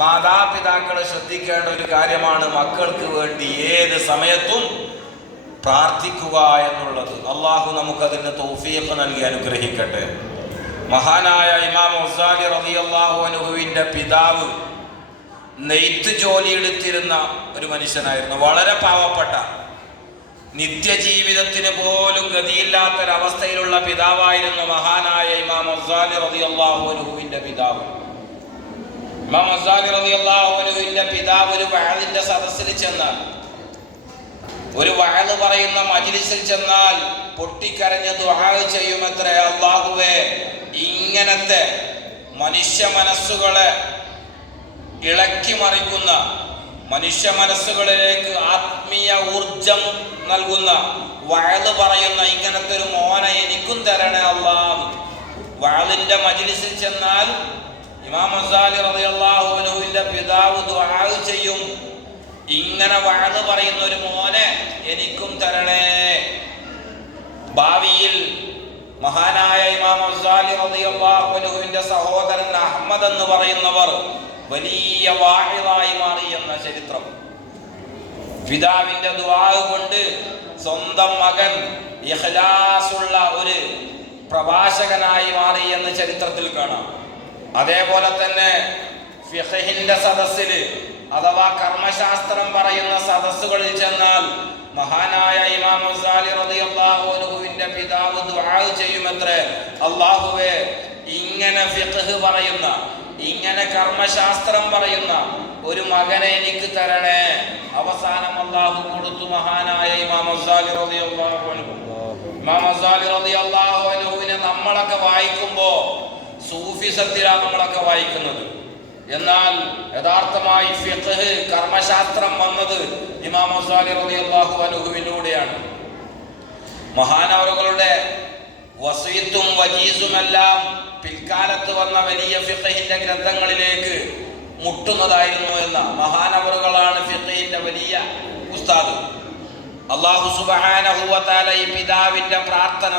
മാതാപിതാക്കളെ ശ്രദ്ധിക്കേണ്ട ഒരു കാര്യമാണ് മക്കൾക്ക് വേണ്ടി ഏത് സമയത്തും പ്രാർത്ഥിക്കുക എന്നുള്ളത്. അള്ളാഹു നമുക്കതിന് തൗഫീഖ് നൽകി അനുഗ്രഹിക്കട്ടെ. മഹാനായ ഇമാം ഗസാലി റളിയല്ലാഹു അൻഹുവിൻ്റെ പിതാവ് നെയ്ത്ത് ജോലി എടുത്തിരുന്ന ഒരു മനുഷ്യനായിരുന്നു. വളരെ പാവപ്പെട്ട, നിത്യജീവിതത്തിന് പോലും ഗതിയില്ലാത്തൊരവസ്ഥയിലുള്ള പിതാവായിരുന്നു മഹാനായ ഇമാം ഗസാലി റളിയല്ലാഹു അൻഹുവിൻ്റെ പിതാവ്. ഇമാം ഗസാലി റളിയല്ലാഹു അൻഹുവിൻ്റെ പിതാവ് ഒരു വഅദിന്റെ സദസ്സിൽ ചെന്നാൽ, ഒരു വഅദ് പറയുന്ന മജ്ലിസിൽ ചെന്നാൽ പൊട്ടിക്കരഞ്ഞ് ദുആ ചെയ്യുമത്രേ, അല്ലാഹുവേ, ഇങ്ങനത്തെ മനുഷ്യ മനസ്സുകളെ ഇളക്കി മറിക്കുന്ന, മനുഷ്യ മനസ്സുകളിലേക്ക് ആത്മീയ ഊർജം നൽകുന്ന വഅദ് പറയുന്ന ഇങ്ങനത്തെ ഒരു മോനെ എനിക്കും തരണേ അല്ലാഹ്. വഅദിന്റെ മജ്ലിസിൽ ചെന്നാൽ ഇമാം ഗസാലി റളിയല്ലാഹു അൻഹുവിന്റെ പിതാവ് ദുആ ചെയ്യും, ഇങ്ങനെ വഅദ് പറയുന്ന ഒരു മോനെ എനിക്കും തരണേ. ഭാവിയിൽ മഹാനായ ഇമാം ഗസാലി റളിയല്ലാഹു അൻഹുവിന്റെ സഹോദരൻ അഹ്മദ് എന്ന് പറയുന്നവർ വലിയ വാഇദായി മാറി എന്ന ചരിത്രം. പിതാവിന്റെ ദുആ കൊണ്ട് സ്വന്തം മകൻ ഇഖ്ലാസുള്ള ഒരു പ്രഭാഷകനായി മാറി എന്ന് ചരിത്രത്തിൽ കാണാം. അതേപോലെ തന്നെ ഫിഖഹിന്റെ സദസ്സിൽ അഥവാ കർമ്മശാസ്ത്രം പറയുന്ന സദസ്സുകളിൽ ചെന്നാൽ മഹാനായ ഇമാം ഗസാലി റളിയല്ലാഹു അൻഹുവിന്റെ പിതാവ് ദുആ ചെയ്യുമത്രേ, അല്ലാഹുവേ, ഇങ്ങനെ ഫിഖ് പറയുന്ന, ഇങ്ങനെ കർമ്മശാസ്ത്രം പറയുന്ന ഒരു മകനെ എനിക്ക് തരണേ. അവസാനം അല്ലാഹു കൊടുത്തു മഹാനായ ഇമാം ഗസാലി റളിയല്ലാഹു അൻഹു. ഇമാം ഗസാലി റളിയല്ലാഹു അൻഹുവിനെ നമ്മളൊക്കെ വായിക്കുമ്പോൾ സൂഫിസത്തിലാണ് നമ്മളൊക്കെ വായിക്കുന്നത്. എന്നാൽ യഥാർത്ഥമായി ഫിഖ് കർമ്മശാസ്ത്രം വന്നത് ഇമാം ഗസാലി റളിയല്ലാഹു അൻഹുവിലൂടെയാണ്. മഹാനവറുകളുടെ വസീത്തും വജീസുമെല്ലാം പിൽക്കാലത്ത് വന്ന വലിയ ഫിഖഹിന്റെ ഗ്രന്ഥങ്ങളിലേക്ക് മുട്ടുന്നതായിരുന്നു എന്ന മഹാനവറുകളാണ് ഫിഖഹിന്റെ വലിയ ഉസ്താദ്. അല്ലാഹു സുബ്ഹാനഹു വ തആല ഈ പിതാവിന്റെ പ്രാർത്ഥന